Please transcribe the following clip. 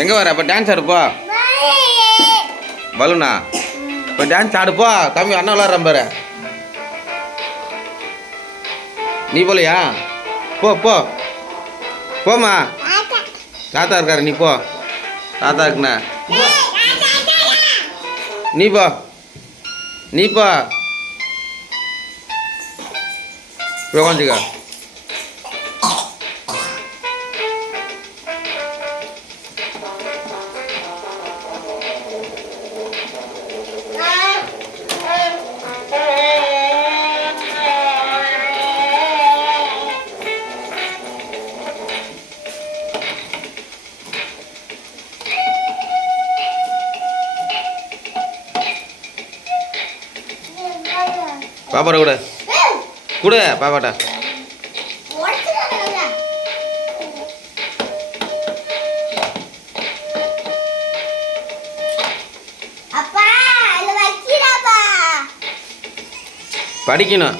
எங்கே வர இப்போ டான்ஸ் ஆடுப்போ பலூனா இப்போ டான்ஸ் ஆடுப்போ தம்பி அண்ணா விளாட்றேன் பாரு நீ போலையா போ போ போம்மா தாத்தா இருக்காரு நீ போ தாத்தா இருக்குண்ணா நீ போ நீ போ உட்காந்துக்க பாப்பாட்ட கூட கூட பாப்பாட்ட படிக்கணும்